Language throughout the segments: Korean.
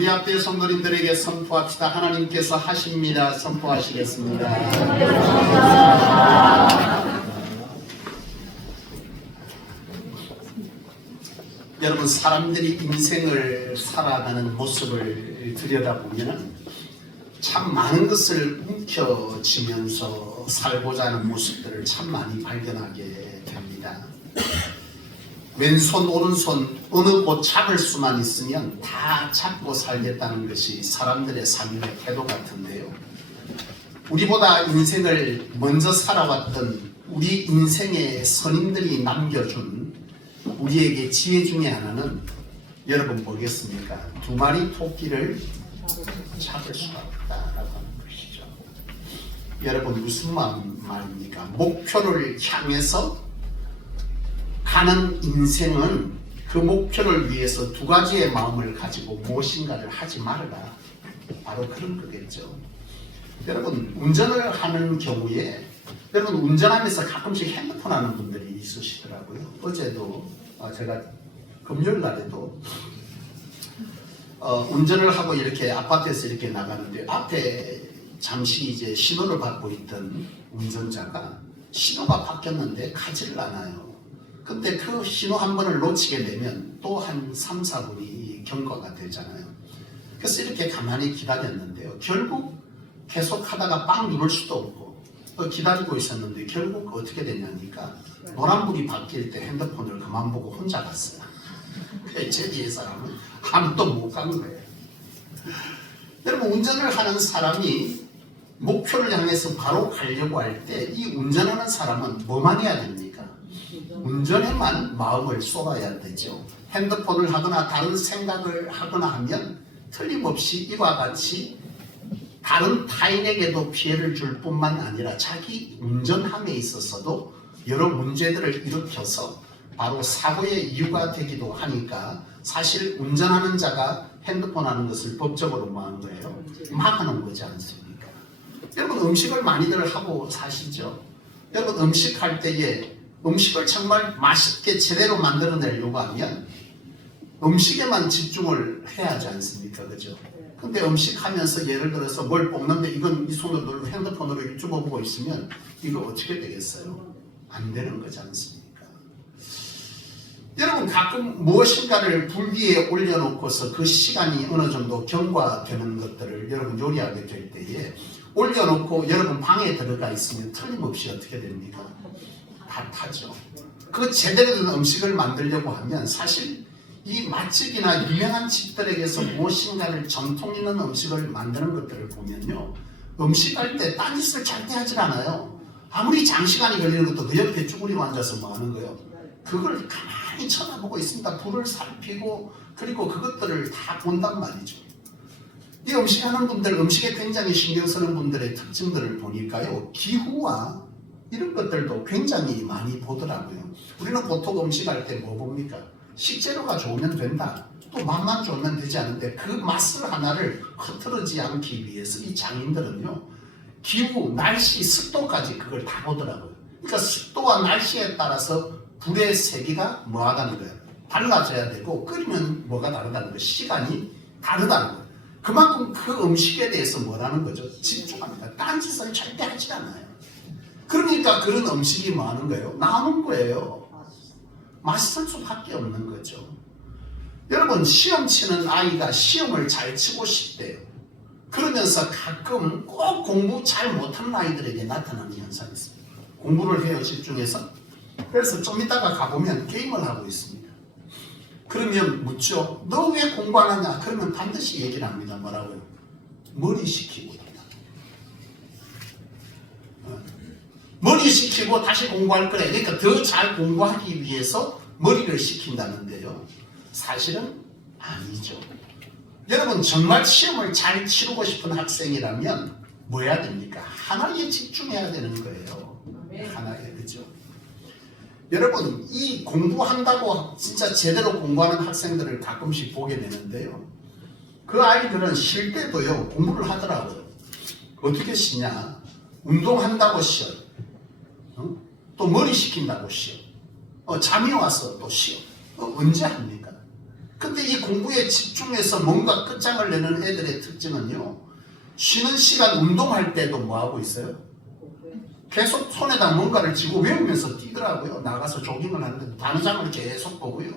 우리 앞에 성도님들에게 선포합시다. 하나님께서 하십니다. 선포하시겠습니다. 여러분, 사람들이 인생을 살아가는 모습을 들여다보면 참 많은 것을 움켜쥐면서 살고자 하는 모습들을 참 많이 발견하게 됩니다. 왼손 오른손 어느 곳 잡을 수만 있으면 다 잡고 살겠다는 것이 사람들의 삶의 태도 같은데요. 우리보다 인생을 먼저 살아왔던 우리 인생의 선임들이 남겨준 우리에게 지혜 중에 하나는 여러분 뭐겠습니까? 두 마리 토끼를 잡을 수가 없다라고 하는 것이죠. 여러분 무슨 말입니까? 목표를 향해서 가는 인생은 그 목표를 위해서 두 가지의 마음을 가지고 무엇인가를 하지 말아라. 바로 그런 거겠죠. 여러분 운전을 하는 경우에 여러분 운전하면서 가끔씩 핸드폰 하는 분들이 있으시더라고요. 어제도 제가 금요일 날에도 운전을 하고 이렇게 아파트에서 이렇게 나가는데 앞에 잠시 이제 신호를 받고 있던 운전자가 신호가 바뀌었는데 가지를 않아요. 근데 그 신호 한 번을 놓치게 되면 또 한 3, 4분이 경과가 되잖아요. 그래서 이렇게 가만히 기다렸는데요. 결국 계속 하다가 빵 누를 수도 없고 기다리고 있었는데 결국 어떻게 됐냐니까 노란불이 바뀔 때 핸드폰을 그만 보고 혼자 갔어요. 제 뒤에 사람은 아무도 못 간 거예요. 여러분 운전을 하는 사람이 목표를 향해서 바로 가려고 할 때 이 운전하는 사람은 뭐만 해야 됩니까? 운전에만 마음을 쏟아야 되죠. 핸드폰을 하거나 다른 생각을 하거나 하면 틀림없이 이와 같이 다른 타인에게도 피해를 줄 뿐만 아니라 자기 운전함에 있어서도 여러 문제들을 일으켜서 바로 사고의 이유가 되기도 하니까 사실 운전하는 자가 핸드폰 하는 것을 법적으로 뭐 하는 거예요? 막아놓은 거지 않습니까? 여러분 음식을 많이들 하고 사시죠? 여러분 음식할 때에 음식을 정말 맛있게 제대로 만들어내려고 하면 음식에만 집중을 해야 하지 않습니까? 그죠? 근데 음식 하면서 예를 들어서 뭘 볶는데 이건 이 손으로 핸드폰으로 유튜브 보고 있으면 이거 어떻게 되겠어요? 안 되는 거지 않습니까? 여러분 가끔 무엇인가를 불 위에 올려놓고서 그 시간이 어느 정도 경과되는 것들을 여러분 요리하게 될 때에 올려놓고 여러분 방에 들어가 있으면 틀림없이 어떻게 됩니까? 다 타죠. 그 제대로 된 음식을 만들려고 하면 사실 이 맛집이나 유명한 집들에게서 무엇인가를 전통 있는 음식을 만드는 것들을 보면요. 음식할 때 딴짓을 절대 하질 않아요. 아무리 장시간이 걸리는 것도 그 옆에 쭈그리고 앉아서 뭐 하는 거예요? 그걸 가만히 쳐다보고 있습니다. 불을 살피고 그리고 그것들을 다 본단 말이죠. 이 음식하는 분들, 음식에 굉장히 신경 쓰는 분들의 특징들을 보니까요. 기후와 이런 것들도 굉장히 많이 보더라고요. 우리는 보통 음식할 때 뭐 봅니까? 식재료가 좋으면 된다. 또 맛만 좋으면 되지 않은데 그 맛을 하나를 흐트러지지 않기 위해서 이 장인들은요. 기후, 날씨, 습도까지 그걸 다 보더라고요. 그러니까 습도와 날씨에 따라서 불의 세기가 뭐하다는 거예요. 달라져야 되고 끓이면 뭐가 다르다는 거예요. 시간이 다르다는 거예요. 그만큼 그 음식에 대해서 뭐라는 거죠? 집중합니다. 딴짓을 절대 하지 않아요. 그러니까 그런 음식이 뭐 하는 거예요? 나오는 거예요. 맛있을 수밖에 없는 거죠. 여러분 시험 치는 아이가 시험을 잘 치고 싶대요. 그러면서 가끔 꼭 공부 잘 못하는 아이들에게 나타나는 현상이 있습니다. 공부를 해요 집중해서. 그래서 좀 이따가 가보면 게임을 하고 있습니다. 그러면 묻죠. 너 왜 공부 안 하냐? 그러면 반드시 얘기를 합니다. 뭐라고요? 머리 식히고 있다. 머리 식히고 다시 공부할 거래. 그러니까 더 잘 공부하기 위해서 머리를 식힌다는데요. 사실은 아니죠. 여러분 정말 시험을 잘 치르고 싶은 학생이라면 뭐 해야 됩니까? 하나에 집중해야 되는 거예요. 하나에. 그죠? 여러분 이 공부한다고 진짜 제대로 공부하는 학생들을 가끔씩 보게 되는데요. 그 아이들은 쉴 때도요 공부를 하더라고요. 어떻게 쉬냐? 운동한다고 쉬어요. 또 머리 식힌다고 쉬어. 잠이 와서 또 쉬어. 언제 합니까? 근데 이 공부에 집중해서 뭔가 끝장을 내는 애들의 특징은요, 쉬는 시간 운동할 때도 뭐하고 있어요? 계속 손에다 뭔가를 쥐고 외우면서 뛰더라고요. 나가서 조깅을 하는데 단어장을 계속 보고요.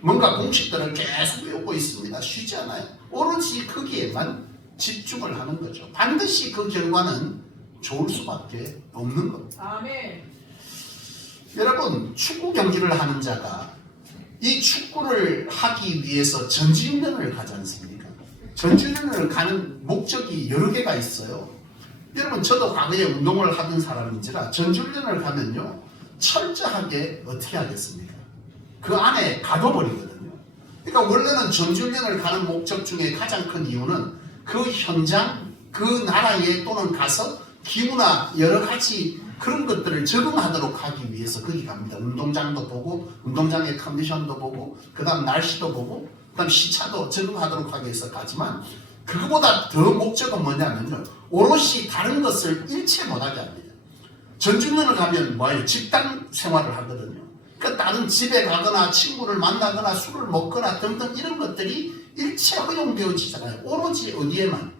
뭔가 공식들을 계속 외우고 있습니다. 쉬지 않아요. 오로지 거기에만 집중을 하는 거죠. 반드시 그 결과는 좋을 수밖에 없는 겁니다. 아멘. 여러분, 축구 경기를 하는 자가 이 축구를 하기 위해서 전지훈련을 가지 않습니까? 전지훈련을 가는 목적이 여러 개가 있어요. 여러분, 저도 과거에 운동을 하던 사람인지라 전지훈련을 가면요, 철저하게 어떻게 하겠습니까? 그 안에 가둬버리거든요. 그러니까 원래는 전지훈련을 가는 목적 중에 가장 큰 이유는 그 현장, 그 나라에 또는 가서 기후나 여러 가지 그런 것들을 적응하도록 하기 위해서 거기 갑니다. 운동장도 보고, 운동장의 컨디션도 보고, 그 다음 날씨도 보고, 그 다음 시차도 적응하도록 하기 위해서 가지만, 그거보다 더 목적은 뭐냐면요, 오롯이 다른 것을 일체 못하게 합니다. 전주년을 가면 뭐예요? 집단 생활을 하거든요. 그 다른 집에 가거나 친구를 만나거나 술을 먹거나 등등 이런 것들이 일체 허용되어지잖아요. 오로지 어디에만?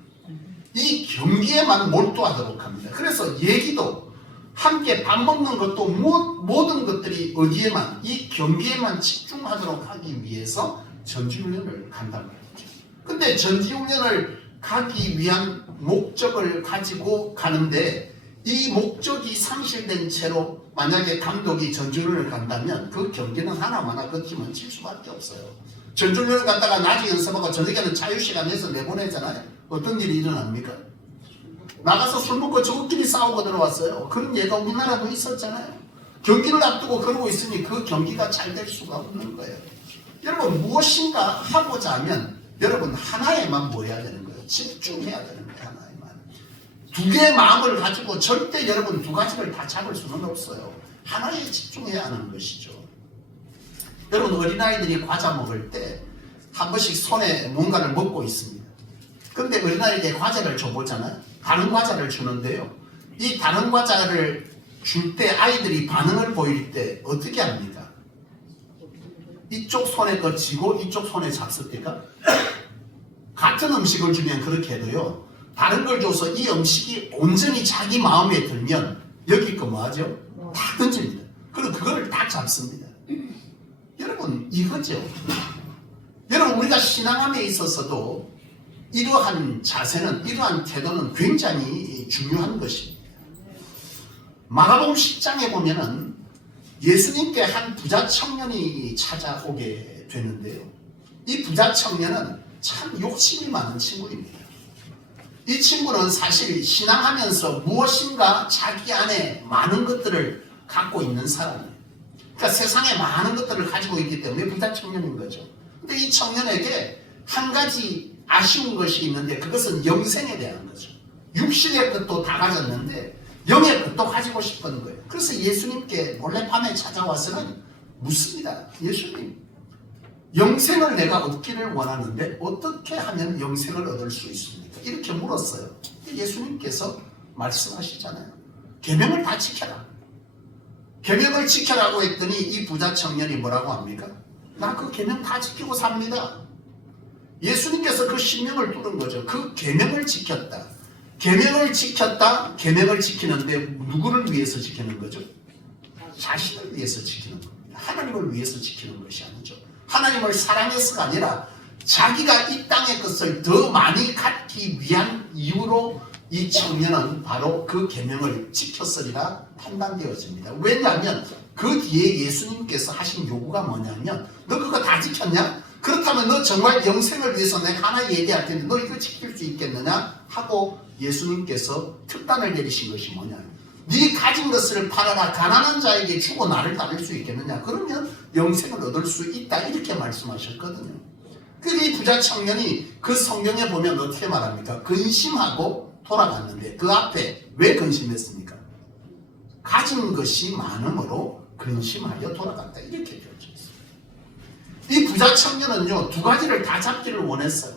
이 경기에만 몰두하도록 합니다. 그래서 얘기도 함께 밥 먹는 것도 모든 것들이 어디에만? 이 경기에만 집중하도록 하기 위해서 전지훈련을 간단 말이죠. 근데 전지훈련을 가기 위한 목적을 가지고 가는데 이 목적이 상실된 채로 만약에 감독이 전지훈련을 간다면 그 경기는 하나마나 걷히면 질 수밖에 없어요. 전지훈련을 갔다가 낮에 연습하고 저녁에는 자유시간 내서 내보내잖아요. 어떤 일이 일어납니까? 나가서 술 먹고 저것끼리 싸우고 들어왔어요. 그런 예가 우리나라도 있었잖아요. 경기를 앞두고 그러고 있으니 그 경기가 잘 될 수가 없는 거예요. 여러분, 무엇인가 하고자 하면 여러분 하나에만 뭐 해야 되는 거예요? 집중해야 되는 거예요. 하나에만. 두 개의 마음을 가지고 절대 여러분 두 가지를 다 잡을 수는 없어요. 하나에 집중해야 하는 것이죠. 여러분, 어린아이들이 과자 먹을 때 한 번씩 손에 뭔가를 먹고 있습니다. 그런데 어린아이에게 과자를 줘보잖아요. 다른 과자를 주는데요, 이 다른 과자를 줄 때 아이들이 반응을 보일 때 어떻게 합니까? 이쪽 손에 거 쥐고 이쪽 손에 잡습니까? 같은 음식을 주면 그렇게 해도요, 다른 걸 줘서 이 음식이 온전히 자기 마음에 들면 여기 거 뭐하죠? 다 던집니다. 그리고 그거를 다 잡습니다. 여러분, 이거죠. 여러분, 우리가 신앙함에 있어서도 이러한 자세는, 이러한 태도는 굉장히 중요한 것입니다. 마가복음 10장에 보면은 예수님께 한 부자 청년이 찾아오게 되는데요, 이 부자 청년은 참 욕심이 많은 친구입니다. 이 친구는 사실 신앙하면서 무엇인가 자기 안에 많은 것들을 갖고 있는 사람이에요. 그러니까 세상에 많은 것들을 가지고 있기 때문에 부자 청년인 거죠. 근데 이 청년에게 한 가지 아쉬운 것이 있는데 그것은 영생에 대한 거죠. 육신의 것도 다 가졌는데 영의 것도 가지고 싶은 거예요. 그래서 예수님께 몰래 밤에 찾아와서는 묻습니다. 예수님, 영생을 내가 얻기를 원하는데 어떻게 하면 영생을 얻을 수 있습니까? 이렇게 물었어요. 예수님께서 말씀하시잖아요. 계명을 다 지켜라. 계명을 지켜라고 했더니 이 부자 청년이 뭐라고 합니까? 나 그 계명 다 지키고 삽니다. 예수님께서 그 신명을 뚫은 거죠. 그 계명을 지켰다. 계명을 지켰다. 계명을 지키는데 누구를 위해서 지키는 거죠? 자신을 위해서 지키는 겁니다. 하나님을 위해서 지키는 것이 아니죠. 하나님을 사랑해서가 아니라 자기가 이 땅의 것을 더 많이 갖기 위한 이유로 이 청년은 바로 그 계명을 지켰으리라 판단되어집니다. 왜냐하면 그 뒤에 예수님께서 하신 요구가 뭐냐면, 너 그거 다 지켰냐? 그렇다면 너 정말 영생을 위해서 내가 하나 얘기할 텐데 너 이거 지킬 수 있겠느냐? 하고 예수님께서 특단을 내리신 것이 뭐냐? 네 가진 것을 팔아라 가난한 자에게 주고 나를 따를 수 있겠느냐? 그러면 영생을 얻을 수 있다, 이렇게 말씀하셨거든요. 그래서 이 부자 청년이 그 성경에 보면 어떻게 말합니까? 근심하고 돌아갔는데 그 앞에 왜 근심했습니까? 가진 것이 많음으로 근심하여 돌아갔다, 이렇게 되어져 있습니다. 이 부자 청년은요, 두 가지를 다 잡기를 원했어요.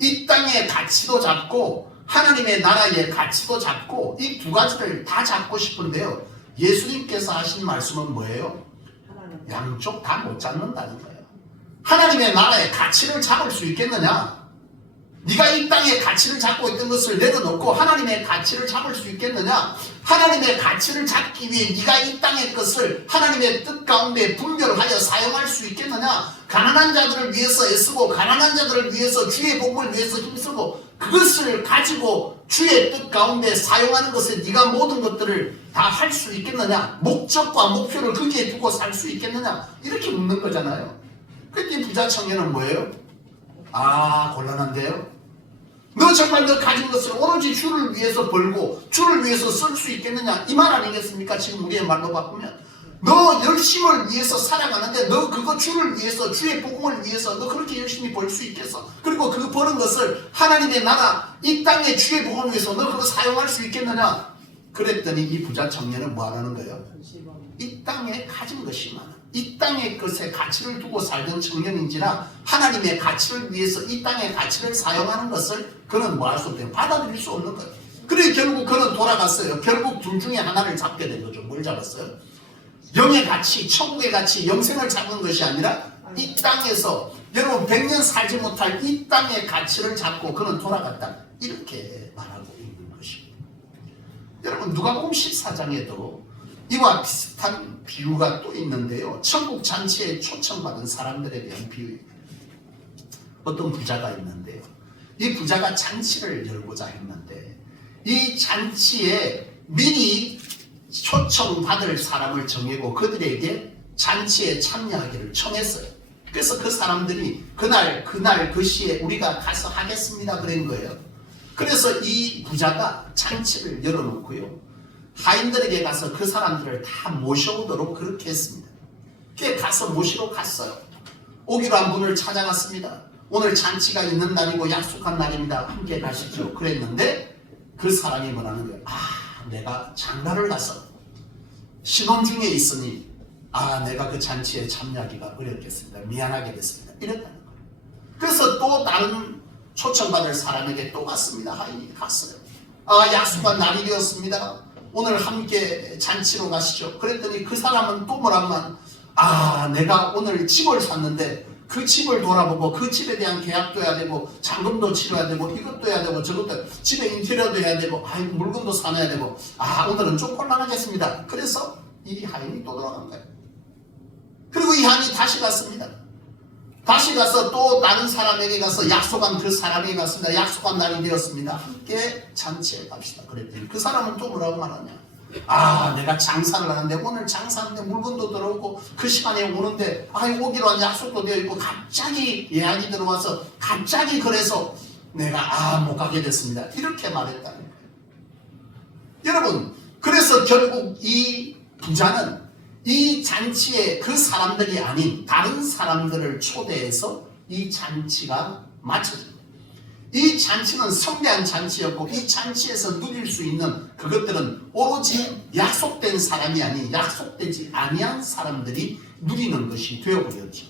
이 땅의 가치도 잡고 하나님의 나라의 가치도 잡고 이 두 가지를 다 잡고 싶은데요, 예수님께서 하신 말씀은 뭐예요? 양쪽 다 못 잡는다는 거예요. 하나님의 나라의 가치를 잡을 수 있겠느냐? 네가 이 땅에 가치를 잡고 있던 것을 내려놓고 하나님의 가치를 잡을 수 있겠느냐? 하나님의 가치를 잡기 위해 네가 이 땅의 것을 하나님의 뜻 가운데 분별하여 사용할 수 있겠느냐? 가난한 자들을 위해서 애쓰고 가난한 자들을 위해서 주의 복음을 위해서 힘쓰고 그것을 가지고 주의 뜻 가운데 사용하는 것에 네가 모든 것들을 다 할 수 있겠느냐? 목적과 목표를 거기에 두고 살 수 있겠느냐? 이렇게 묻는 거잖아요. 그때 부자 청년은 뭐예요? 아, 곤란한데요? 너 정말 너 가진 것을 오로지 주를 위해서 벌고 주를 위해서 쓸 수 있겠느냐? 이 말 아니겠습니까? 지금 우리의 말로 바꾸면 너 열심을 위해서 살아가는데 너 그거 주를 위해서 주의 복음을 위해서 너 그렇게 열심히 벌 수 있겠어? 그리고 그 버는 것을 하나님의 나라 이 땅의 주의 복음을 위해서 너 그거 사용할 수 있겠느냐? 그랬더니 이 부자 청년은 뭐 하라는 거예요? 이 땅에 가진 것이 많아. 이 땅의 것에 가치를 두고 살던 청년인지라 하나님의 가치를 위해서 이 땅의 가치를 사용하는 것을 그는 뭐 할 수 없대요. 받아들일 수 없는 거예요. 그래 결국 그는 돌아갔어요. 결국 둘 중에 하나를 잡게 된 거죠. 뭘 잡았어요? 영의 가치, 천국의 가치, 영생을 잡은 것이 아니라 이 땅에서 여러분 100년 살지 못할 이 땅의 가치를 잡고 그는 돌아갔다. 이렇게 말하고 있는 것입니다. 여러분 누가복음 14장에도 이와 비슷한 비유가 또 있는데요. 천국 잔치에 초청받은 사람들에 대한 비유입니다. 어떤 부자가 있는데요. 이 부자가 잔치를 열고자 했는데 이 잔치에 미리 초청받을 사람을 정하고 그들에게 잔치에 참여하기를 청했어요. 그래서 그 사람들이 그날 그 시에 우리가 가서 하겠습니다 그런 거예요. 그래서 이 부자가 잔치를 열어놓고요. 하인들에게 가서 그 사람들을 다 모셔오도록 그렇게 했습니다. 그게 가서 모시러 갔어요. 오기로 한 분을 찾아갔습니다. 오늘 잔치가 있는 날이고 약속한 날입니다. 함께 가시죠. 그랬는데 그 사람이 뭐라는 거예요? 아, 내가 장가를 가서 신혼 중에 있으니 내가 그 잔치에 참여하기가 어렵겠습니다. 미안하게 됐습니다. 이랬다는 거예요. 그래서 또 다른 초청받을 사람에게 또 갔습니다. 하인이 갔어요. 약속한 날이 되었습니다. 오늘 함께 잔치로 가시죠. 그랬더니 그 사람은 또 뭐라면 내가 오늘 집을 샀는데 그 집을 돌아보고 그 집에 대한 계약도 해야 되고 잔금도 치러야 되고 이것도 해야 되고 저것도 집에 인테리어도 해야 되고 물건도 사놔야 되고 오늘은 좀 곤란하겠습니다. 그래서 이 하인이 또 돌아간 거예요. 그리고 이 하인이 다시 갔습니다. 다시 가서 또 다른 사람에게 가서 약속한 그 사람에게 갔습니다. 약속한 날이 되었습니다. 함께 잔치에 갑시다. 그랬더니 그 사람은 또 뭐라고 말하냐? 내가 장사를 하는데 오늘 장사하는데 물건도 들어오고 그 시간에 오는데 오기로 한 약속도 되어 있고 갑자기 예약이 들어와서 갑자기 그래서 내가 못 가게 됐습니다. 이렇게 말했다는 거예요. 여러분 그래서 결국 이 부자는 이 잔치에 그 사람들이 아닌 다른 사람들을 초대해서 이 잔치가 마쳐집니다. 이 잔치는 성대한 잔치였고 이 잔치에서 누릴 수 있는 그것들은 오로지 약속된 사람이 아닌 약속되지 아니한 사람들이 누리는 것이 되어버렸죠.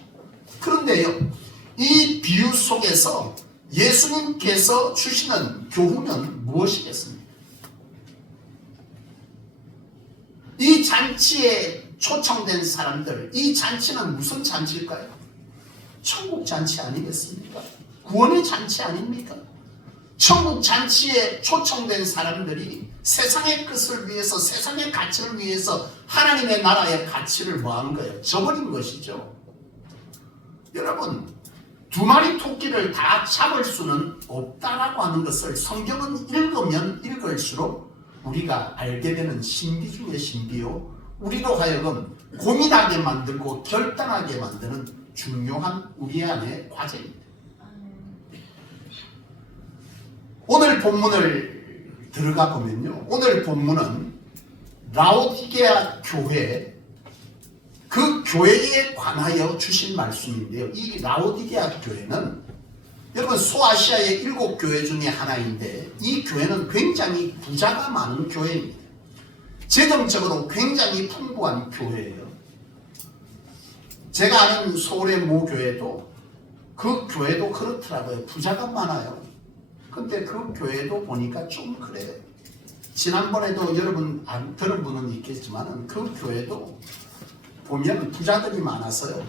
그런데요, 이 비유 속에서 예수님께서 주시는 교훈은 무엇이겠습니까? 이 잔치에 초청된 사람들, 이 잔치는 무슨 잔치일까요? 천국 잔치 아니겠습니까? 구원의 잔치 아닙니까? 천국 잔치에 초청된 사람들이 세상의 것을 위해서, 세상의 가치를 위해서 하나님의 나라의 가치를 뭐한 거예요? 저버린 것이죠. 여러분, 두 마리 토끼를 다 잡을 수는 없다라고 하는 것을 성경은 읽으면 읽을수록 우리가 알게 되는 신비 중의 신비요, 우리로 하여금 고민하게 만들고 결단하게 만드는 중요한 우리 안의 과제입니다. 오늘 본문을 들어가 보면요, 오늘 본문은 라오디게아 교회, 그 교회에 관하여 주신 말씀인데요. 이 라오디게아 교회는 여러분 소아시아의 7교회 중에 하나인데 이 교회는 굉장히 부자가 많은 교회입니다. 재정적으로 굉장히 풍부한 교회예요. 제가 아는 서울의 모 교회도 그 교회도 그렇더라고요. 부자가 많아요. 근데 그 교회도 보니까 좀 그래요. 지난번에도 여러분 안 들은 분은 있겠지만 그 교회도 보면 부자들이 많아서요.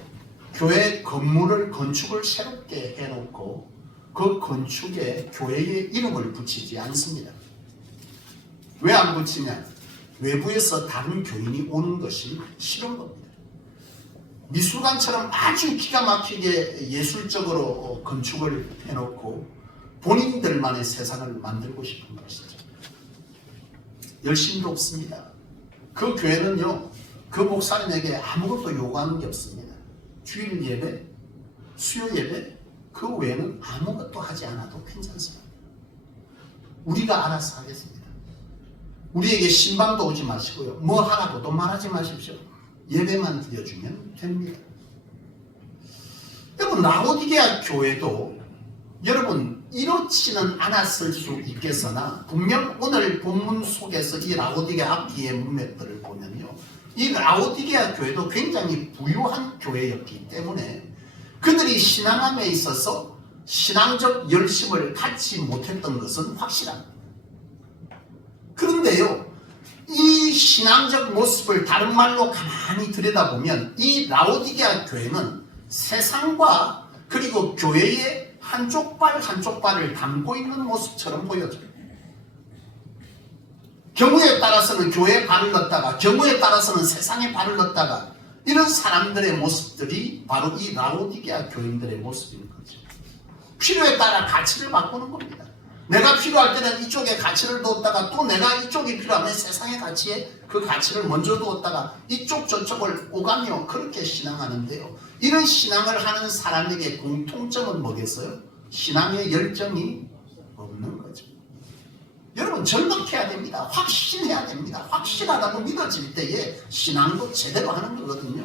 교회 건물을 건축을 새롭게 해놓고 그 건축에 교회의 이름을 붙이지 않습니다. 왜 안 붙이냐? 외부에서 다른 교인이 오는 것이 싫은 겁니다. 미술관처럼 아주 기가 막히게 예술적으로 건축을 해놓고 본인들만의 세상을 만들고 싶은 것이죠. 열심도 없습니다. 그 교회는요, 그 목사님에게 아무것도 요구하는 게 없습니다. 주일 예배, 수요 예배, 그 외에는 아무것도 하지 않아도 괜찮습니다. 우리가 알아서 하겠습니다. 우리에게 신방도 오지 마시고요. 뭐 하라고도 말하지 마십시오. 예배만 드려주면 됩니다. 여러분, 라오디게아 교회도 여러분 이렇지는 않았을 수 있겠으나 분명 오늘 본문 속에서 이 라오디게아 앞뒤의 문맥들을 보면요, 이 라오디게아 교회도 굉장히 부유한 교회였기 때문에 그들이 신앙함에 있어서 신앙적 열심을 갖지 못했던 것은 확실합니다. 그런데요, 이 신앙적 모습을 다른 말로 가만히 들여다보면 이 라오디게아 교회는 세상과 그리고 교회의 한쪽 발 한쪽 발을 담고 있는 모습처럼 보여져요. 경우에 따라서는 교회에 발을 넣다가 경우에 따라서는 세상에 발을 넣다가 이런 사람들의 모습들이 바로 이 라오디게아 교인들의 모습인 거죠. 필요에 따라 가치를 바꾸는 겁니다. 내가 필요할 때는 이쪽에 가치를 두었다가 또 내가 이쪽이 필요하면 세상의 가치에 그 가치를 먼저 두었다가 이쪽 저쪽을 오가며 그렇게 신앙하는데요. 이런 신앙을 하는 사람에게 공통점은 뭐겠어요? 신앙의 열정이 없는 거죠. 여러분, 절박해야 됩니다. 확신해야 됩니다. 확신하다고 믿어질 때에 신앙도 제대로 하는 거거든요.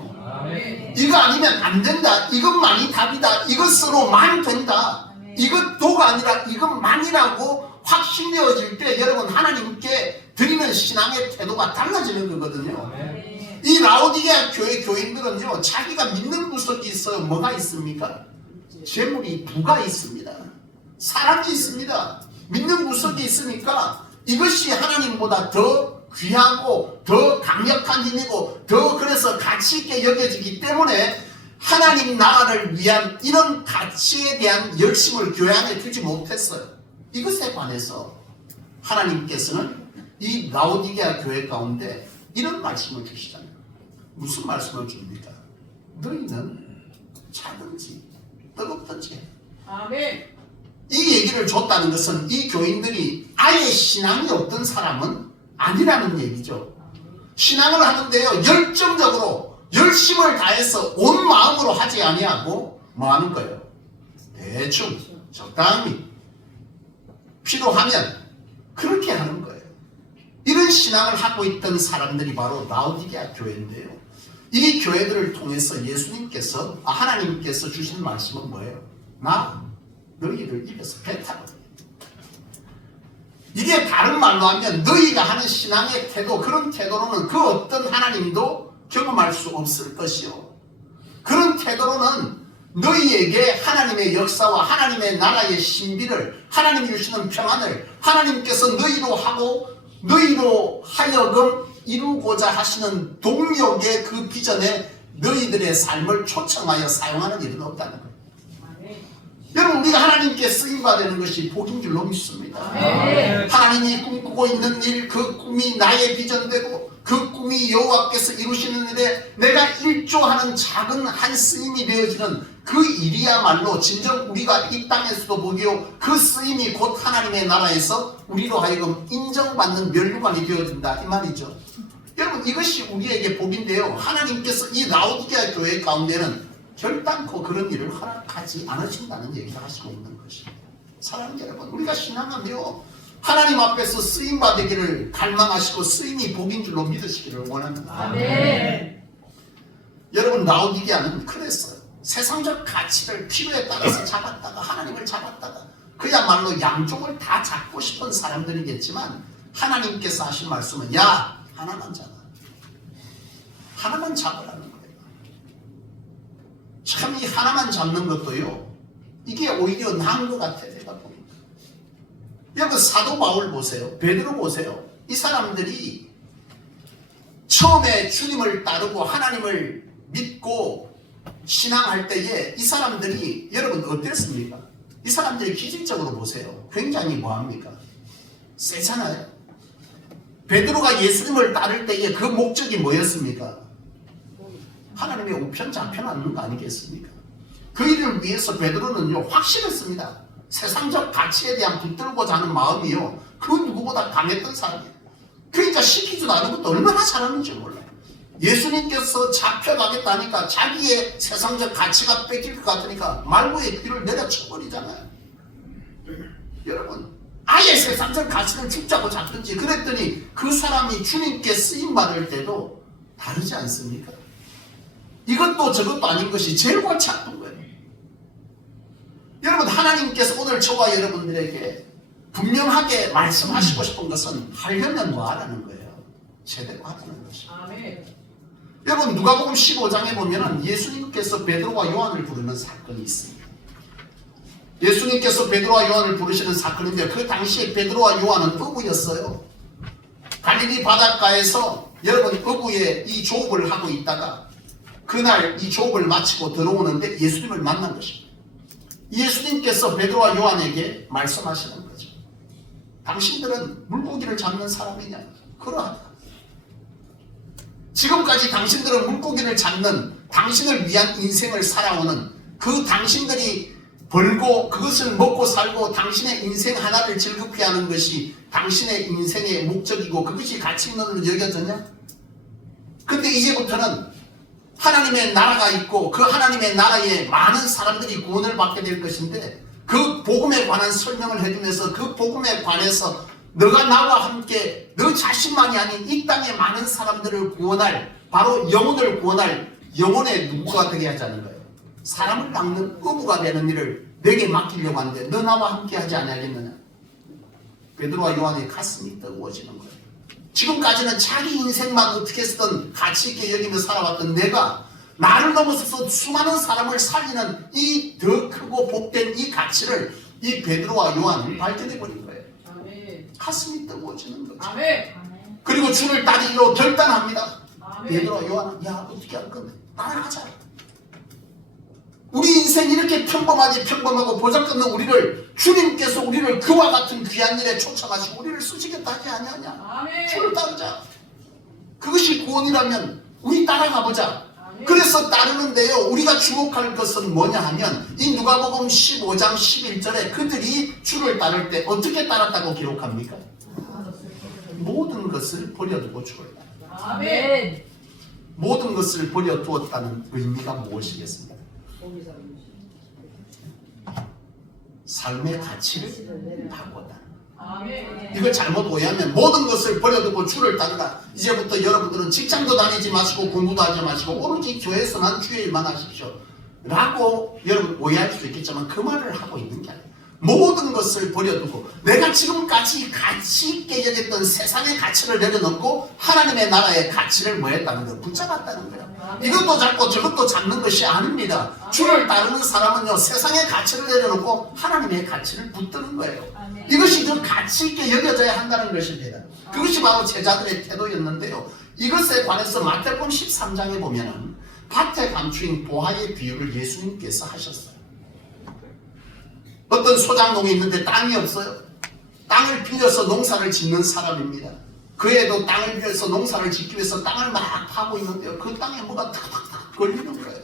이거 아니면 안 된다. 이것만이 답이다. 이것으로만 된다. 이것도가 아니라 이것만이라고 확신되어질 때 여러분, 하나님께 드리는 신앙의 태도가 달라지는 거거든요. 이 라오디게아 교회 교인들은요, 자기가 믿는 구석이 있어요. 뭐가 있습니까? 재물이, 부가 있습니다. 사람이 있습니다. 믿는 구석이 있으니까 이것이 하나님보다 더 귀하고 더 강력한 힘이고 더 그래서 가치 있게 여겨지기 때문에 하나님 나라를 위한 이런 가치에 대한 열심을 교회 안에 두지 못했어요. 이것에 관해서 하나님께서는 이 라오디게아 교회 가운데 이런 말씀을 주시잖아요. 무슨 말씀을 줍니까? 너희는 차든지 뜨겁든지 해. 아멘. 이 얘기를 줬다는 것은 이 교인들이 아예 신앙이 없던 사람은 아니라는 얘기죠. 신앙을 하는데요, 열정적으로 열심을 다해서 온 마음으로 하지 아니하고 뭐 하는 거예요? 대충 적당히 필요하면 그렇게 하는 거예요. 이런 신앙을 하고 있던 사람들이 바로 라오디게아 교회인데요, 이 교회들을 통해서 예수님께서 하나님께서 주신 말씀은 뭐예요? 나 너희를 입에서 뱉어버려. 이게 다른 말로 하면 너희가 하는 신앙의 태도, 그런 태도로는 그 어떤 하나님도 경험할 수 없을 것이요, 그런 태도로는 너희에게 하나님의 역사와 하나님의 나라의 신비를, 하나님이 주시는 평안을 하나님께서 너희로 하고 너희로 하여금 이루고자 하시는 동력의 그 비전에 너희들의 삶을 초청하여 사용하는 일은 없다는 거예요. 여러분, 우리가 하나님께 쓰임받는 것이 복인 줄로 믿습니다. 하나님이 꿈꾸고 있는 일, 그 꿈이 나의 비전되고 그 꿈이 여호와께서 이루시는 일에 내가 일조하는 작은 한 쓰임이 되어지는 그 일이야말로 진정 우리가 이 땅에서도 보기요, 그 쓰임이 곧 하나님의 나라에서 우리로 하여금 인정받는 면류관이 되어진다, 이 말이죠. 여러분, 이것이 우리에게 복인데요, 하나님께서 이 라오디게아 교회 가운데는 결단코 그런 일을 허락하지 않으신다는 얘기를 하시고 있는 것입니다. 사랑하는 여러분, 우리가 신앙하며 하나님 앞에서 쓰임받기를 갈망하시고 쓰임이 복인 줄로 믿으시기를 원합니다. 아멘. 여러분, 라오디게아는 그랬어요. 세상적 가치를 필요에 따라서 잡았다가 하나님을 잡았다가 그야말로 양쪽을 다 잡고 싶은 사람들이겠지만 하나님께서 하신 말씀은 야, 하나만 잡아. 하나만 잡으라는 거예요. 참 이 하나만 잡는 것도요, 이게 오히려 나은 것 같아요. 제가 보니까. 여러분, 사도 바울 보세요. 베드로 보세요. 이 사람들이 처음에 주님을 따르고 하나님을 믿고 신앙할 때에 이 사람들이 여러분 어땠습니까? 이 사람들이 기질적으로 보세요. 굉장히 뭐합니까? 세잖아요. 베드로가 예수님을 따를 때에 그 목적이 뭐였습니까? 하나님의 우편 잡혀놨는 거 아니겠습니까? 그 일을 위해서 베드로는요 확실했습니다. 세상적 가치에 대한 붙들고자 하는 마음이요 그 누구보다 강했던 사람이에요. 그러니까 시키지도 않은 것도 얼마나 잘하는지 몰라요. 예수님께서 잡혀가겠다니까 자기의 세상적 가치가 뺏길 것 같으니까 말고의 귀를 내려쳐버리잖아요. 여러분 아예 세상적 가치를 죽자고 잡든지 그랬더니 그 사람이 주님께 쓰임받을 때도 다르지 않습니까? 이것도 저것도 아닌 것이 제일 골치 아픈 거예요. 여러분 하나님께서 오늘 저와 여러분들에게 분명하게 말씀하시고 싶은 것은 하려면 뭐 하라는 거예요? 제대로 하라는 것이에요. 아멘. 여러분 누가복음 15장에 보면 예수님께서 베드로와 요한을 부르는 사건이 있습니다. 예수님께서 베드로와 요한을 부르시는 사건인데 그 당시에 베드로와 요한은 어부였어요. 갈릴리 바닷가에서 여러분 어부의 이 조업을 하고 있다가 그날 이 조업을 마치고 들어오는데 예수님을 만난 것입니다. 예수님께서 베드로와 요한에게 말씀하시는 거죠. 당신들은 물고기를 잡는 사람이냐? 그러하다. 지금까지 당신들은 물고기를 잡는 당신을 위한 인생을 살아오는 그 당신들이 벌고 그것을 먹고 살고 당신의 인생 하나를 즐겁게 하는 것이 당신의 인생의 목적이고 그것이 가치 있는 걸로 여겨졌냐? 근데 이제부터는 하나님의 나라가 있고 그 하나님의 나라에 많은 사람들이 구원을 받게 될 것인데 그 복음에 관한 설명을 해주면서 그 복음에 관해서 너가 나와 함께 너 자신만이 아닌 이 땅의 많은 사람들을 구원할 바로 영혼을 구원할 영혼의 누구가 되게 하자는 거예요. 사람을 낚는 어부가 되는 일을 내게 맡기려고 하는데 너 나와 함께 하지 않아야겠느냐? 베드로와 요한의 가슴이 뜨거워지는 거예요. 지금까지는 자기 인생만 어떻게 쓰든 가치 있게 여기며 살아왔던 내가 나를 넘어서서 수많은 사람을 살리는 이 더 크고 복된 이 가치를 이 베드로와 요한은 발견해버린 거예요. 아멘. 가슴이 뜨거워지는 거죠. 아멘. 그리고 주를 따르기로 결단합니다. 아멘. 베드로와 요한은 야 어떻게 할 건데 따라가자. 우리 인생 이렇게 평범하지 평범하고 보잘것없는 우리를 주님께서 우리를 그와 같은 귀한 일에 초청하시고 우리를 쓰시겠다 하지 아니하냐. 아멘. 주를 따르자. 그것이 구원이라면 우리 따라가보자. 아멘. 그래서 따르는데요 우리가 주목할 것은 뭐냐 하면 이 누가복음 15장 11절에 그들이 주를 따를 때 어떻게 따랐다고 기록합니까? 모든 것을 버려두고 주를 따라. 아멘. 모든 것을 버려두었다는 의미가 무엇이겠습니까? 삶의 가치를 바꿨다. 아멘. 이걸 잘못 오해하면 모든 것을 버려두고 주를 따르라. 이제부터 여러분들은 직장도 다니지 마시고 공부도 하지 마시고 오로지 교회에서만 주의 일만 하십시오 라고 여러분 오해할 수 있겠지만 그 말을 하고 있는 게 아니에요. 모든 것을 버려두고 내가 지금까지 가치 있게 여겼던 세상의 가치를 내려놓고 하나님의 나라의 가치를 뭐 했다는 거예요? 붙잡았다는 거예요. 이것도 잡고 저것도 잡는 것이 아닙니다. 주를 따르는 사람은요 세상의 가치를 내려놓고 하나님의 가치를 붙드는 거예요. 이것이 더 가치 있게 여겨져야 한다는 것입니다. 그것이 바로 제자들의 태도였는데요. 이것에 관해서 마태복음 13장에 보면은 밭에 감추인 보화의 비유를 예수님께서 하셨어요. 어떤 소작농이 있는데 땅이 없어요. 땅을 빌려서 농사를 짓는 사람입니다. 그 애도 땅을 빌려서 농사를 짓기 위해서 땅을 막 파고 있는데요. 그 땅에 뭐가 탁탁탁 걸리는 거예요.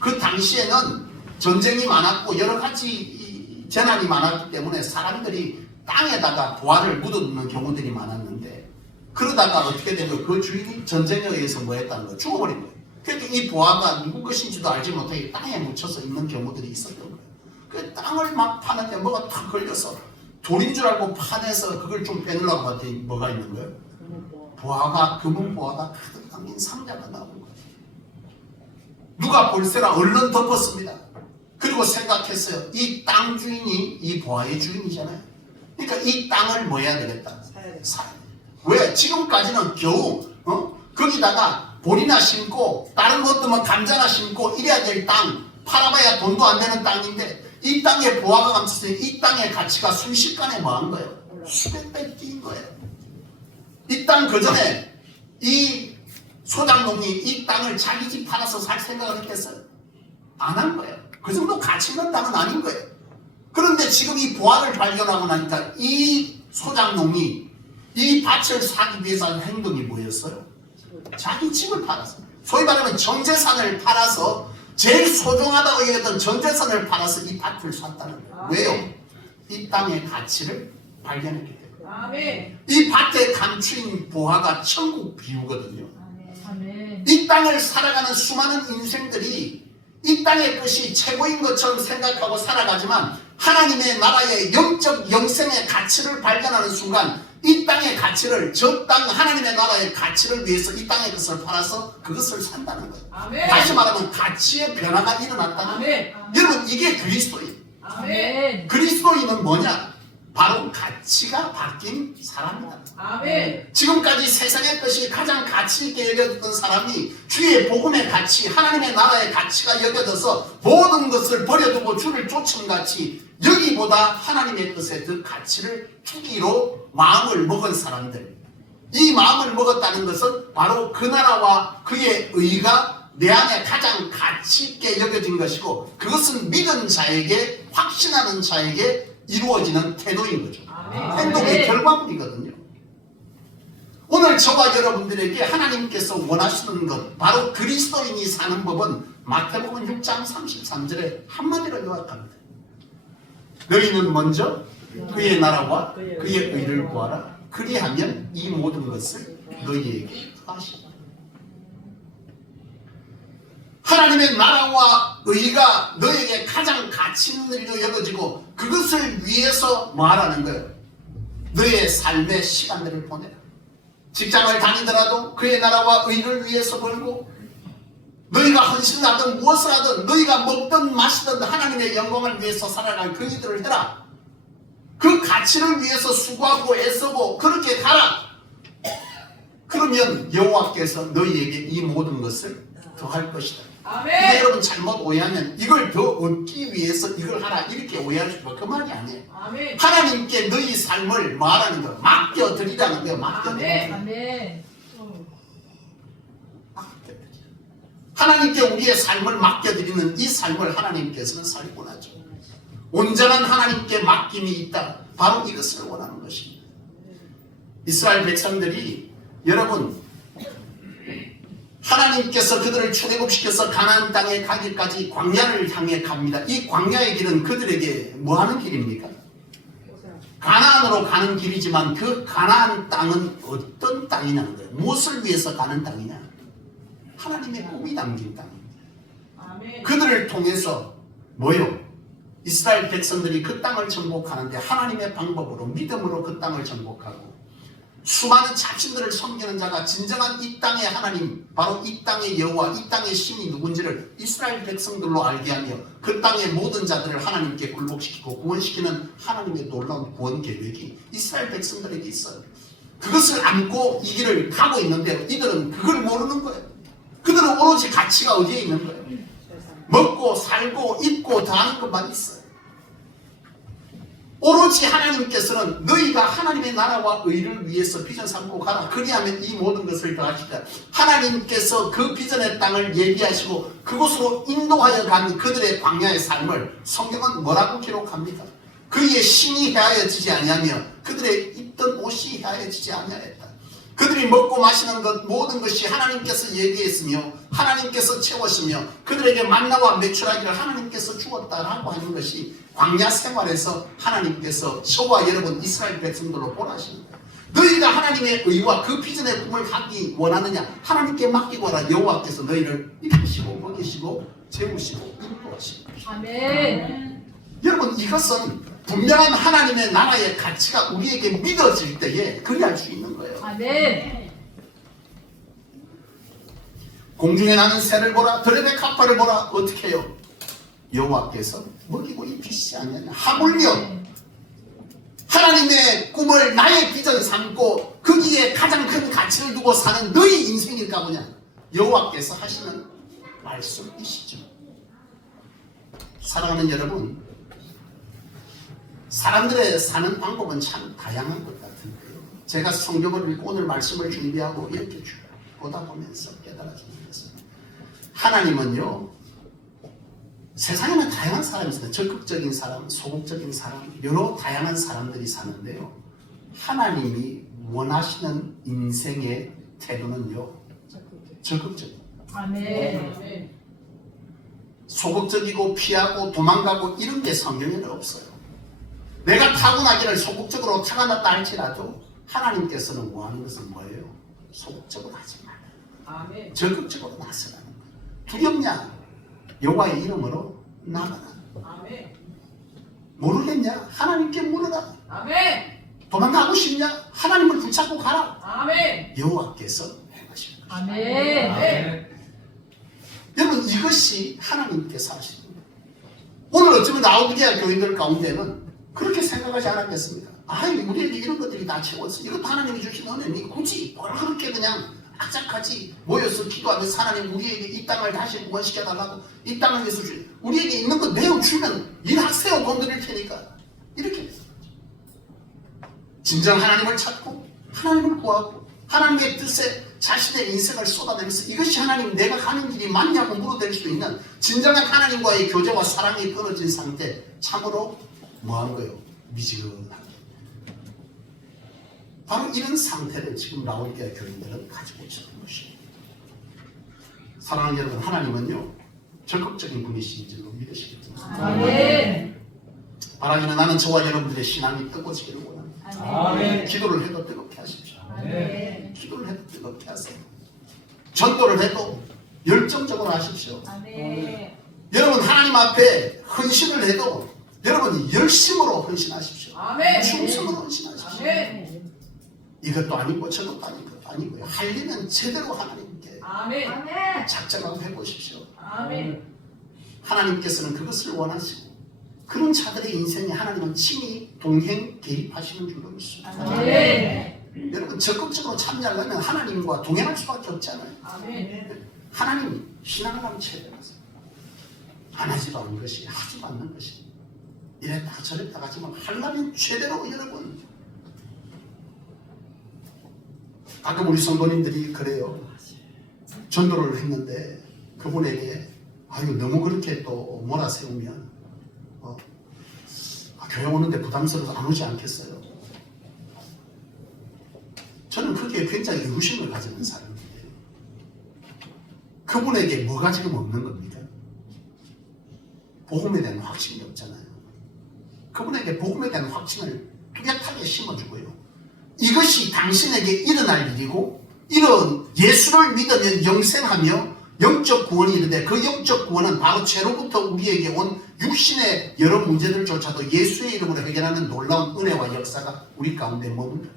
그 당시에는 전쟁이 많았고 여러 가지 재난이 많았기 때문에 사람들이 땅에다가 보화를 묻어두는 경우들이 많았는데 그러다가 어떻게 되면 그 주인이 전쟁에 의해서 뭐 했다는 거예요? 죽어버린 거예요. 그러니까 이 보화가 누구 것인지도 알지 못하게 땅에 묻혀서 있는 경우들이 있었던 거예요. 그 땅을 막 파는데 뭐가 탁 걸려서 돌인 줄 알고 파내서 그걸 좀 빼내려고 봤더니 뭐가 있는 거예요? 보화가 금은 보화가 가득 담긴 상자가 나온 거예요. 누가 볼세라 얼른 덮었습니다. 그리고 생각했어요. 이 땅 주인이 이 보화의 주인이잖아요. 그러니까 이 땅을 뭐 해야 되겠다? 사야 돼. 왜? 지금까지는 겨우 거기다가 보리나 심고 다른 것도 뭐 감자나 심고 이래야 될 땅 팔아봐야 돈도 안 되는 땅인데 이 땅에 보화가 감춰서 이 땅의 가치가 순식간에 뭐한 거예요? 수백 배 뛰인 거예요. 이 땅 그전에 이 소작농이 이 땅을 자기 집 팔아서 살 생각을 했겠어요? 안 한 거예요. 그 정도 가치 있는 땅은 아닌 거예요. 그런데 지금 이 보화를 발견하고 나니까 이 소장농이 이 밭을 사기 위해서 한 행동이 뭐였어요? 자기 집을 팔았어. 소위 말하면 전재산을 팔아서 제일 소중하다고 얘기했던 전재산을 팔아서 이 밭을 샀다는 거예요. 왜요? 이 땅의 가치를 발견했기 때문에. 아멘. 이 밭에 감추인 보화가 천국 비유거든요. 아멘. 이 땅을 살아가는 수많은 인생들이 이 땅의 것이 최고인 것처럼 생각하고 살아가지만 하나님의 나라의 영적 영생의 가치를 발견하는 순간 이 땅의 가치를 저 땅 하나님의 나라의 가치를 위해서 이 땅의 것을 팔아서 그것을 산다는 거예요. 아멘. 다시 말하면 가치의 변화가 일어났다는 거예요. 아멘. 여러분 이게 그리스도인. 아멘. 그리스도인은 뭐냐? 바로 가치가 바뀐 사람이다. 아멘. 지금까지 세상의 것이 가장 가치 있게 여겨졌던 사람이 주의 복음의 가치, 하나님의 나라의 가치가 여겨져서 모든 것을 버려두고 주를 쫓음같이 여기보다 하나님의 것에 더 가치를 주기로 마음을 먹은 사람들, 이 마음을 먹었다는 것은 바로 그 나라와 그의 의가 내 안에 가장 가치 있게 여겨진 것이고 그것은 믿은 자에게, 확신하는 자에게 이루어지는 태도인 거죠. 아멘. 행동의 결과물이거든요. 오늘 저와 여러분들에게 하나님께서 원하시는 것, 바로 그리스도인이 사는 법은 마태복음 6장 33절에 한마디로 요약합니다. 너희는 먼저 그의 나라와 그의 의를 구하라. 그리하면 이 모든 것을 너희에게 더하시리라. 하나님의 나라와 의가 너에게 가장 가치 있는 일로 여겨지고 그것을 위해서 말하는 거예요. 너의 삶의 시간들을 보내라. 직장을 다니더라도 그의 나라와 의를 위해서 벌고 너희가 헌신을 하든 무엇을 하든 너희가 먹든 마시든 하나님의 영광을 위해서 살아갈 그 일들을 해라. 그 가치를 위해서 수고하고 애쓰고 그렇게 가라. 그러면 여호와께서 너희에게 이 모든 것을 더할 것이다. 아멘. 근데 여러분 잘못 오해하면 이걸 더 얻기 위해서 이걸 하라 이렇게 오해할 수 있고 그 말이 아니에요. 아멘. 하나님께 너희 삶을 말하는 거예요. 맡겨드리라는 거예요. 맡겨드리라. 아멘. 하나님께 우리의 삶을 맡겨드리는 이 삶을 하나님께서는 살고 나죠. 온전한 하나님께 맡김이 있다. 바로 이것을 원하는 것입니다. 이스라엘 백성들이 여러분 하나님께서 그들을 출애굽시켜서 가나안 땅에 가기까지 광야를 향해 갑니다. 이 광야의 길은 그들에게 뭐 하는 길입니까? 가나안으로 가는 길이지만 그 가나안 땅은 어떤 땅이냐는 거예요. 무엇을 위해서 가는 땅이냐? 하나님의 꿈이 담긴 땅입니다. 아멘. 그들을 통해서 뭐요? 이스라엘 백성들이 그 땅을 정복하는데 하나님의 방법으로 믿음으로 그 땅을 정복하고 수많은 자신들을 섬기는 자가 진정한 이 땅의 하나님, 바로 이 땅의 여호와, 이 땅의 신이 누군지를 이스라엘 백성들로 알게 하며 그 땅의 모든 자들을 하나님께 굴복시키고 구원시키는 하나님의 놀라운 구원 계획이 이스라엘 백성들에게 있어요. 그것을 안고 이 길을 가고 있는데 이들은 그걸 모르는 거예요. 그들은 오로지 가치가 어디에 있는 거예요? 먹고 살고 입고 더하는 것만 있어요. 오로지 하나님께서는 너희가 하나님의 나라와 의를 위해서 비전 삼고 가라. 그리하면 이 모든 것을 더하시다. 하나님께서 그 비전의 땅을 예비하시고 그곳으로 인도하여 간 그들의 광야의 삶을 성경은 뭐라고 기록합니까? 그의 신이 헤아려지지 아니하며 그들의 입던 옷이 헤아려지지 아니하였다. 그들이 먹고 마시는 것 모든 것이 하나님께서 얘기했으며 하나님께서 채웠으며 그들에게 만나와 메추라기를 하나님께서 주었다라고 하는 것이 광야 생활에서 하나님께서 저와 여러분 이스라엘 백성들로 보라시는 거예요. 너희가 하나님의 의와 그 비전의 꿈을 하기 원하느냐? 하나님께 맡기고 하라. 여호와께서 너희를 입히시고 먹이시고 재우시고 인도하시고. 아멘. 여러분 이것은 분명한 하나님의 나라의 가치가 우리에게 믿어질 때에 그리할 수 있는 거예요. 아멘. 공중에 나는 새를 보라, 들의 카파를 보라. 어떻게 해요? 여호와께서 먹이고 입히시지 않느냐. 하물며 하나님의 꿈을 나의 비전 삼고 거기에 가장 큰 가치를 두고 사는 너희 인생일까 보냐. 여호와께서 하시는 말씀이시죠. 사랑하는 여러분, 사람들의 사는 방법은 참 다양한 것 같은데요. 제가 성경을 읽고 오늘 말씀을 준비하고 이렇게 보다 보면서 깨달아지는 것은 하나님은요 세상에는 다양한 사람이 있습니다. 적극적인 사람, 소극적인 사람, 여러 다양한 사람들이 사는데요. 하나님이 원하시는 인생의 태도는요, 적극적이에요. 아멘. 소극적이고 피하고 도망가고 이런 게 성경에는 없어요. 내가 타고나기를 소극적으로 타고났다 할지라도 하나님께서는 원하는 것은 뭐예요? 소극적으로 하지 말라. 아멘. 적극적으로 나서라는 거예요. 두렵냐? 여호와의 이름으로 나가라. 아멘. 모르겠냐? 하나님께 물어라. 아멘. 도망가고 싶냐? 하나님을 붙잡고 가라. 아멘. 여호와께서 행하십니다. 아멘. 여러분, 이것이 하나님께서 하시는 거예요. 오늘 어쩌면 라오디게아 교인들 가운데는 그렇게 생각하지 않았겠습니까? 우리에게 이런 것들이 다 채웠어. 이것도 하나님이 주신 은혜니 굳이 뭘 그렇게 그냥 악착같이 모여서 기도하면서 하나님 우리에게 이 땅을 다시 구원시켜달라고, 이 땅을 위해서 우리에게 있는 거 내어 주면 일하세요, 돈 드릴 테니까. 이렇게 됐어요. 진정 하나님을 찾고 하나님을 구하고 하나님의 뜻에 자신의 인생을 쏟아내면서 이것이 하나님 내가 가는 길이 맞냐고 물어댈 수 있는 진정한 하나님과의 교제와 사랑이 끊어진 상태, 참으로 뭐하는 거예요? 미지근하게. 바로 이런 상태를 지금 라오디게아 교인들은 가지고 있는 것이에요. 사랑하는 여러분, 하나님은요 적극적인 분이신 줄로 믿으시기 바랍니다. 아멘. 바라기는 나는 저와 여러분들의 신앙이 뜨거워지기를 원합니다. 아멘. 기도를 해도 뜨겁게 하십시오. 아멘. 기도를 해도 뜨겁게 하세요. 전도를 해도 열정적으로 하십시오. 아멘. 여러분, 하나님 앞에 헌신을 해도 여러분 열심으로 헌신하십시오. 아멘. 충성으로 헌신하십시오. 아멘. 이것도 아니고 저것도 아니고요. 하려면 제대로 하나님께 아멘. 작정하고 해보십시오. 아멘. 하나님께서는 그것을 원하시고 그런 자들의 인생에 하나님은 친히 동행 개입하시는 줄로 믿습니다. 아멘. 여러분, 적극적으로 참여하려면 하나님과 동행할 수밖에 없잖아요. 아멘. 하나님 신앙을 하면 최대하세요. 안 하지도 않는 것이, 하지도 않는 것이, 이랬다가 저랬다가 하지만 하려면 최대로. 여러분, 가끔 우리 성도님들이 그래요. 전도를 했는데 그분에게 너무 그렇게 또 몰아세우면 교회 오는데 부담스러워서 안 오지 않겠어요? 저는 그게 굉장히 의구심을 가지는 사람인데 그분에게 뭐가 지금 없는 겁니까? 복음에 대한 확신이 없잖아요. 그분에게 복음에 대한 확신을 뚜렷하게 심어주고요. 이것이 당신에게 일어날 일이고 이런 예수를 믿으면 영생하며 영적 구원이 있는데 그 영적 구원은 바로 죄로부터 우리에게 온 육신의 여러 문제들조차도 예수의 이름으로 해결하는 놀라운 은혜와 역사가 우리 가운데 머문다.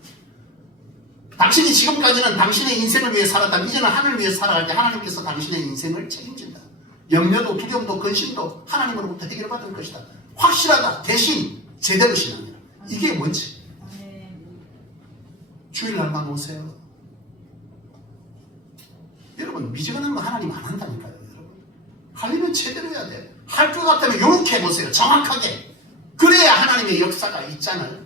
당신이 지금까지는 당신의 인생을 위해 살았다면 이제는 하늘을 위해 살아갈 때 하나님께서 당신의 인생을 책임진다. 염려도 두려움도 근심도 하나님으로부터 해결받을 것이다. 확실하다. 대신 제대로 신앙이라. 이게 뭔지. 주일날만 오세요. 여러분, 미지근한 거 하나님 안 한다니까요. 여러분, 하려면 제대로 해야 돼. 할 것 같다면 이렇게 해보세요. 정확하게. 그래야 하나님의 역사가 있잖아요.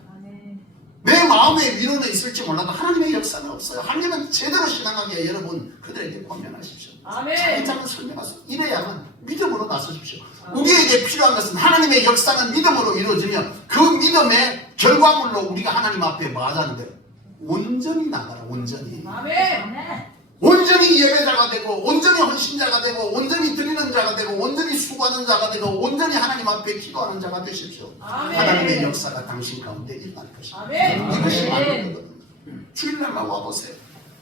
내 마음에 위로는 있을지 몰라도 하나님의 역사는 없어요. 하려면 제대로 신앙하게 여러분 그들에게 권면하십시오. 아멘. 장을 설명하세요. 이래야만 믿음으로 나서십시오. 우리에게 필요한 것은 하나님의 역사는 믿음으로 이루어지며 그 믿음의 결과물로 우리가 하나님 앞에 뭐 하자는데 온전히 나가라. 온전히. 아멘. 온전히 예배자가 되고 온전히 헌신자가 되고 온전히 드리는 자가 되고 온전히 수고하는 자가 되고 온전히 하나님 앞에 기도하는 자가 되십시오. 아멘. 하나님의 역사가 당신 가운데 일어날 것입니다. 아멘. 이것이 맞는 거거든요. 주일날만 와보세요.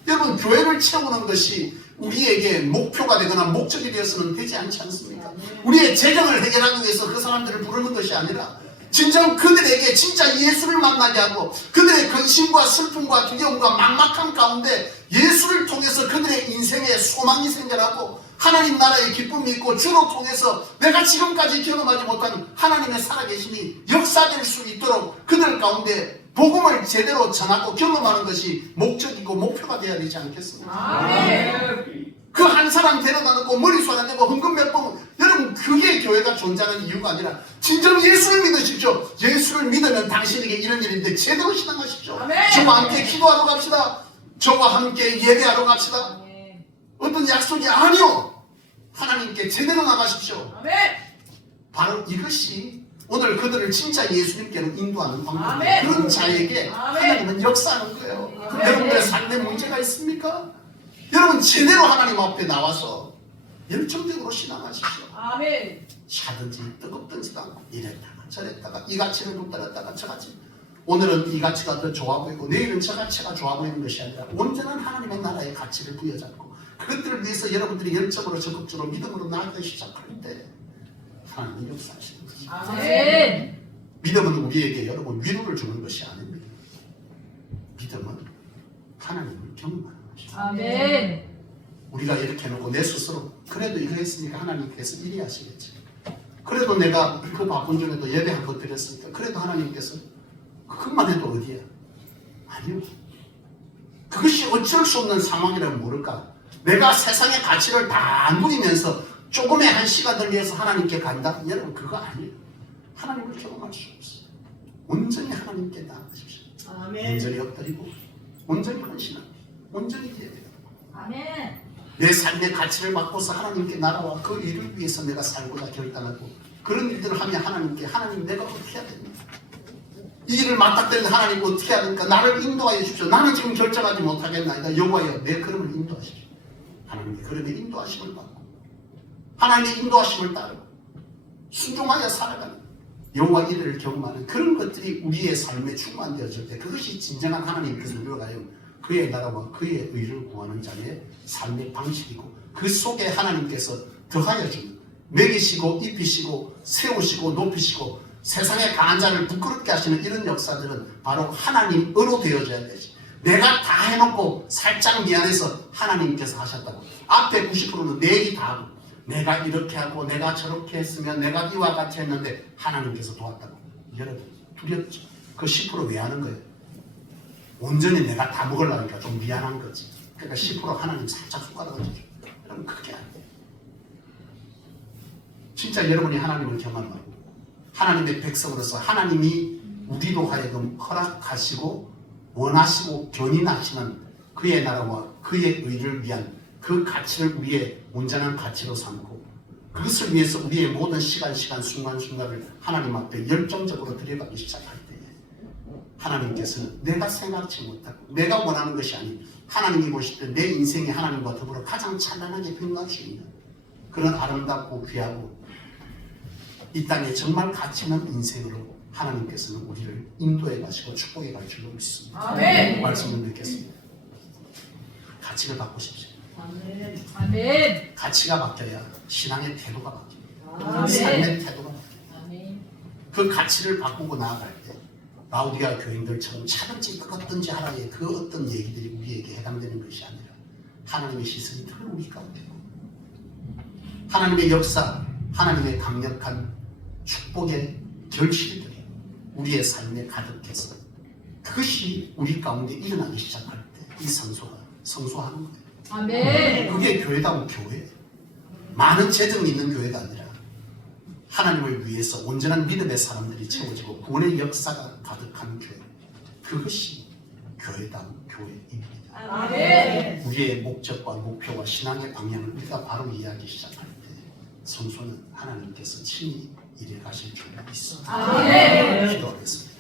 여러분, 교회를 채우는 것이 우리에게 목표가 되거나 목적이 되어서는 되지 않지 않습니까? 우리의 재정을 해결하기 위해서 그 사람들을 부르는 것이 아니라 진정 그들에게 진짜 예수를 만나게 하고 그들의 근심과 슬픔과 두려움과 막막함 가운데 예수를 통해서 그들의 인생에 소망이 생겨나고 하나님 나라의 기쁨이 있고 주로 통해서 내가 지금까지 경험하지 못한 하나님의 살아계심이 역사될 수 있도록 그들 가운데 복음을 제대로 전하고 경험하는 것이 목적이고 목표가 되어야 되지 않겠습니까? 아멘. 그 한 사람 데려다 놓고 머리숱 안 내고 헌금 몇 번, 여러분 그게 교회가 존재하는 이유가 아니라 진정 예수를 믿으십시오. 예수를 믿으면 당신에게 이런 일인데 제대로 신앙하십시오. 아멘. 저와 함께 기도하러 갑시다. 저와 함께 예배하러 갑시다. 어떤 약속이 아니요. 하나님께 제대로 나가십시오. 아멘. 바로 이것이 오늘 그들을 진짜 예수님께로 인도하는 방법이에요. 아멘. 그런 자에게 아멘. 하나님은 역사하는 거예요. 아멘. 여러분들의 삶에 문제가 있습니까? 여러분 제대로 하나님 앞에 나와서 열정적으로 신앙하십시오. 아멘. 차든지 뜨겁든지도 않고 이랬다가 저랬다가 이 가치를 붙들었다가 저 가치, 오늘은 이 가치가 더 좋아 보이고 내일은 저 가치가 좋아 보이는 것이 아니라 온전한 하나님의 나라의 가치를 부여잡고 그것들을 위해서 여러분들이 열정으로 적극적으로 믿음으로 나아가기 시작할 때 하나님이 역사하시는 것이죠. 아멘. 믿음은 우리에게 여러분 위로를 주는 것이 아닙니다. 믿음은 하나님을 경험하는 것이죠. 아멘. 우리가 이렇게 해놓고 내 스스로 그래도 이거 했으니까 하나님께서 이리 하시겠지. 그래도 내가 그 바쁜 중에도 예배 한 번 드렸으니까 그래도 하나님께서 그것만 해도 어디야? 아니요. 그것이 어쩔 수 없는 상황이라면 모를까? 내가 세상의 가치를 다 누리면서 조금의 한 시간을 위해서 하나님께 간다? 여러분 그거 아니에요. 하나님을 경험할 수 없어요. 온전히 하나님께 나아가십시오. 아멘. 온전히 엎드리고 온전히 헌신하고 온전히 예배하고 아멘. 내 삶의 가치를 바꿔서 하나님께 나라와 그 일을 위해서 내가 살고자 결단하고 그런 일들을 하면 하나님께 하나님 내가 어떻게 해야 됩니까? 이 일을 맞닥뜨리는 하나님 어떻게 해야 됩니까? 나를 인도하여 주십시오. 나는 지금 결정하지 못하겠나이다. 여호와여 내 걸음을 인도하십시오. 하나님의 걸음에 인도하심을 받고 하나님의 인도하심을 따르고 순종하여 살아가는 여호와 이를 경험하는 그런 것들이 우리의 삶에 충만되어질 때 그것이 진정한 하나님께서 누려가요 그의 나라와 그의 의를 구하는 자의 삶의 방식이고 그 속에 하나님께서 더하여 주는 먹이시고 입히시고 세우시고 높이시고 세상의 강한 자를 부끄럽게 하시는 이런 역사들은 바로 하나님으로 되어져야 되지. 내가 다 해놓고 살짝 미안해서 하나님께서 하셨다고 앞에 90%는 내 얘기 다 하고 내가 이렇게 하고 내가 저렇게 했으면 내가 이와 같이 했는데 하나님께서 도왔다고. 여러분 두렵죠. 그 10% 왜 하는 거예요? 온전히 내가 다 먹으려니까 좀 미안한 거지. 그러니까 10% 하나님 살짝 숟가락을 주죠. 여러분 그게 안 돼요. 진짜 여러분이 하나님을 경험하고 하나님의 백성으로서 하나님이 우리로 하여금 허락하시고 원하시고 견인하시는 그의 나라와 그의 의를 위한 그 가치를 우리의 온전한 가치로 삼고 그것을 위해서 우리의 모든 시간 순간순간을 하나님 앞에 열정적으로 들여가기 시작할 때 하나님께서는 내가 생각지 못하고 내가 원하는 것이 아닌 하나님이 보실 때 내 인생이 하나님과 더불어 가장 찬란하게 빛날 수 있는 그런 아름답고 귀하고 이 땅에 정말 가치 있는 인생으로 하나님께서는 우리를 인도해 가시고 축복해 갈 줄로 믿습니다. 아멘. 말씀을 듣겠습니다. 가치를 바꾸십시오. 아멘. 아멘. 가치가 바뀌어야 신앙의 태도가 바뀝니다. 아멘. 삶의 태도가 바뀝니다. 아멘. 그 가치를 바꾸고 나아갈 때 라우디아 교인들처럼 차든지 뜨겁든지 하라의 그 어떤 얘기들이 우리에게 해당되는 것이 아니라 하나님의 시선이 늘 우리 가운데 있고 하나님의 역사, 하나님의 강력한 축복의 결실들이 우리의 삶에 가득해서 그것이 우리 가운데 일어나기 시작할 때 이 성소하는 거예요. 아멘. 그게 교회다운 교회예요. 많은 재정이 있는 교회가 아니라 하나님을 위해서 온전한 믿음의 사람들이 채워지고 구원의 역사가 가득한 교회. 그것이 교회다운 교회입니다. 아멘. 우리의 목적과 목표와 신앙의 방향을 우리가 바로 이해하기 시작할 때 성소는 하나님께서 친히 일해 가실 줄로 믿습니다. 아멘. 기도하겠습니다.